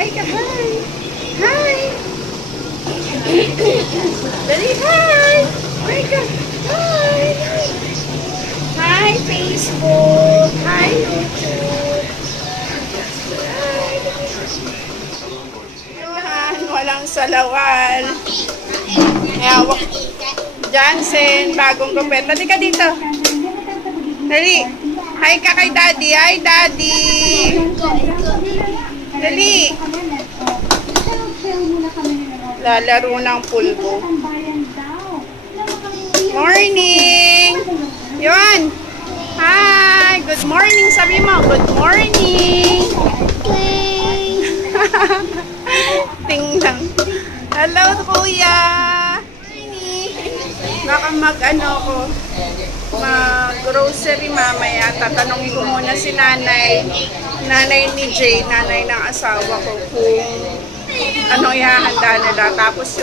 Hi ka, hi! Hi! Dali, hi! Hi ka! Hi! Hi, Facebook! Hi, YouTube! Yan, walang salawal. Hawak. Johnson, bagong gupit. Dali ka dito. Dali. Hi ka kay Daddy. Hi, Daddy. Dali. Lalaro ng pulbo. Morning. Yun. Hi. Good morning. Sabi mo, good morning. Tingnan. Hello, kuya. Baka mag-grocery mamaya. Tatanungin ko muna si nanay. Nanay ni Jay, nanay ng asawa ko kung ano ihahanda nila. Tapos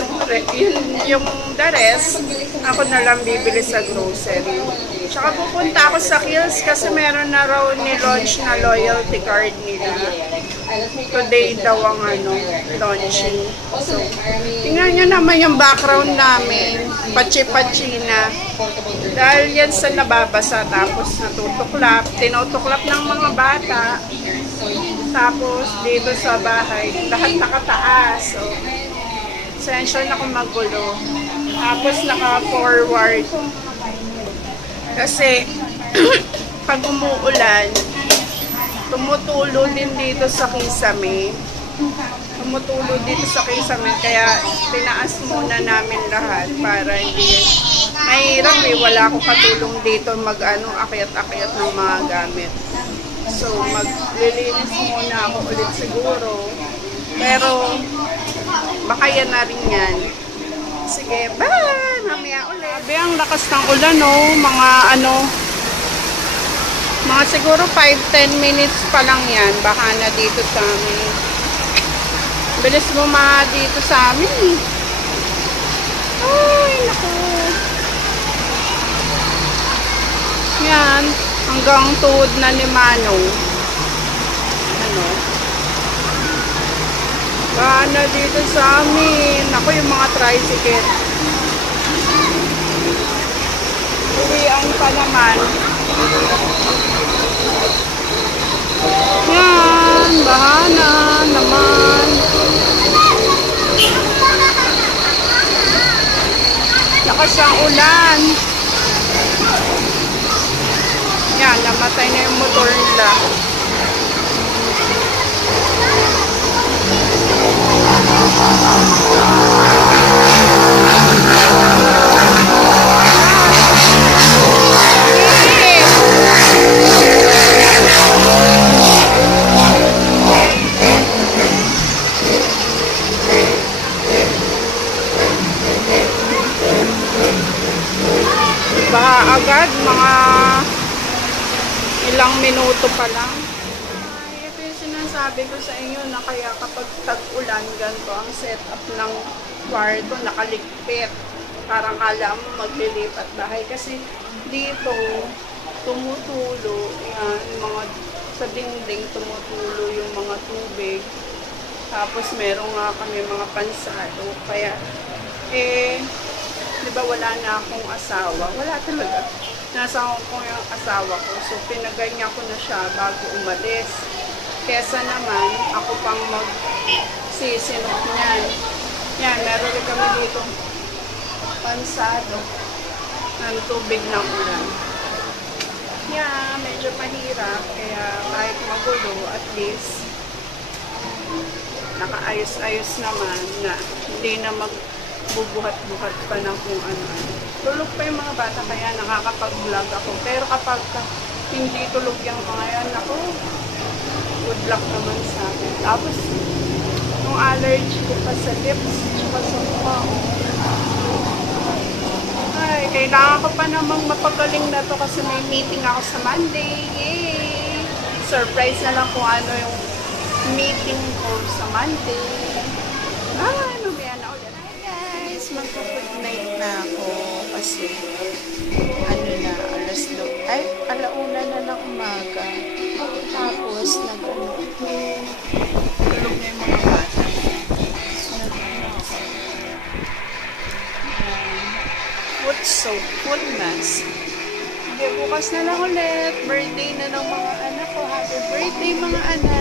yung the rest, ako na lang bibili sa grocery. Tsaka pupunta ako sa Kills kasi meron na raw ni-launch na loyalty card nila. Today daw ang launching. So, tingnan nyo naman yung background namin. Pachi-pachi na. Dahil yan sa nababasa. Tapos natutuklap. Tinutuklap ng mga bata. Tapos dito sa bahay, lahat nakataas. So, essential na kung magulo. Tapos naka-forward. Kasi, pag umuulan, tumutulo din dito sa kisame. Tumutulo dito sa kisame. Kaya, tinaas muna namin lahat para hindi. Mahirap eh. Wala akong katulong dito akyat-akyat ng mga gamit. So, maglilinis muna ako ulit siguro. Pero, baka yan na rin yan. Sige, bye! Mamaya ulit. Sabi, ang lakas ng ulan, oh. Mga siguro 5-10 minutes pa lang yan. Baka na dito sa amin. Bilis mo dito sa amin, eh. Ay, naku. Yan. Hanggang tuhod na ni Manong. Baka dito sa amin. Ako yung mga tricycle. Uwian pa naman. Yan. Bahana naman. Lakas ang ulan. Yan. Namatay na yung motor nila. Baha agad, mga ilang minuto pa lang. Ito yung sinasabi ko sa inyo na kaya kapag tag-ulan, ganito ang setup ng kwarto, nakaligpit. Parang kala mo maglilipat bahay. Kasi dito, tumutulo, yan, mga sa dingding, tumutulo yung mga tubig. Tapos meron nga kami mga pansado. Kaya, di ba wala na akong asawa? Wala talaga. Nasa Hong Kong yung asawa ko. So, pinaganya ko na siya bago umalis. Kesa naman, ako pang magsisinok niyan. Yan, meron rin kami dito pansado ng tubig ng ulan. Yeah, medyo mahirap. Kaya kahit magulo, at least nakaayos-ayos naman na hindi na magbubuhat-buhat pa ng kung ano. Tulog pa yung mga bata kaya nakakapag-vlog ako. Pero kapag hindi tulog yung mga yan, ako, good luck naman sa akin. Tapos, yung allergy ko pa sa lips, tsaka sa mukha. Ay, kailangan ko pa namang mapagaling na to kasi may meeting ako sa Monday. Yay! Surprise na lang kung ano yung meeting ko sa Monday. Lumiyan na ulit. Hi guys! Magpo-good night na ako kasi alauna na ng umaga. Tapos, tulog na yung mga foot soap, foot mask. Okay, bukas na lang ulit. Birthday na ng mga anak ko. Happy birthday mga anak.